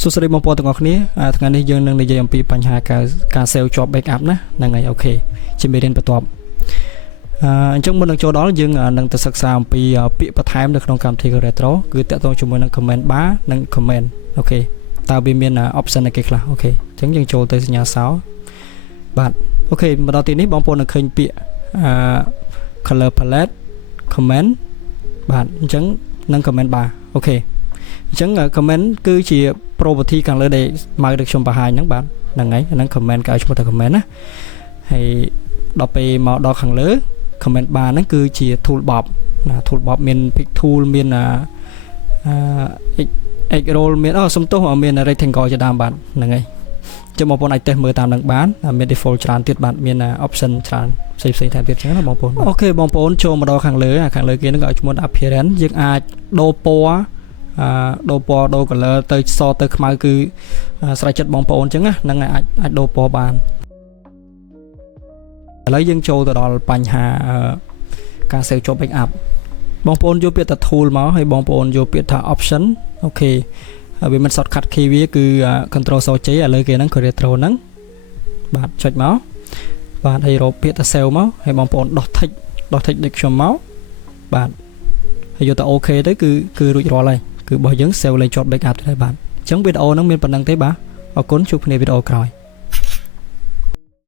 សួស្តីបងប្អូនទាំងអស់គ្នាថ្ងៃនេះយើងនឹងនិយាយអំពីបញ្ហាការ save job backup ណាហ្នឹងហើយអូខេជាមេរៀនបន្ទាប់អញ្ចឹងមុននឹងចូលដល់យើងនឹងទៅសិក្សាអំពីពាក្យបន្ថែមនៅក្នុងកម្មវិធី Retro គឺតាក់ទងជាមួយនឹង comment bar និង comment អូខេតើវាមាន option អីគេខ្លះអូខេអញ្ចឹងយើងចូលទៅសញ្ញាសោបាទអូខេមកដល់ទីនេះបងប្អូននឹងឃើញពាក្យcolor palette comment បាទអញ្ចឹងនឹង comment bar អូខេអញ្ចឹង comment គឺជា property ខាងលើដែលមកដូចខ្ញុំបង្ហាញហ្នឹងបាទហ្នឹងហើយអាហ្នឹង comment គេឲ្យឈ្មោះថា comment ណាហើយដល់ពេលមកដល់ខាងលើ comment bar ហ្នឹងគឺជា toolbar ណា toolbar មាន pick tool មានegg roll មានសំទោសមាន rectangle ជាដើមបាទហ្នឹងហើយចាំបងប្អូនអាចតេស្តមើលតាមនឹងបានមាន default ច្រើនទៀតបាទមាន option ច្រើនផ្សេងៗថែមទៀតអញ្ចឹងណាបងប្អូនអូខេបងប្អូនចូលមកដល់ខាងលើគេនឹងឲ្យឈ្មោះ appearance យើងអាចដូរពណ៌ដូរ color ទៅសទៅខ្មៅគឺស្រេចចិត្តបងប្អូនអញ្ចឹងណាហ្នឹងអាចដូរពណ៌បានឥឡូវយើងចូលទៅដល់បញ្ហាការ save job backup បងប្អូនយកពាក្យថា tool មកហើយបងប្អូនយកពាក្យថា option អូខេវាមិន shortcut key វាគឺ control so J ឥឡូវគេហ្នឹង retro ហ្នឹងបាទចុចមកបាទហើយរកពាក្យថា save មកហើយបងប្អូនដោះ tick ដូចខ្ញុំមកបាទហើយយកទៅ OK ទៅគឺរួចរាល់ហើយគឺរបស់យើង save លេខជាប់ backup ទៅហើយបាទអញ្ចឹងវីដេអូហ្នឹងមានប៉ុណ្្នឹងទេបាទអរគុណជួបគ្នាវីដេអូក្រោយ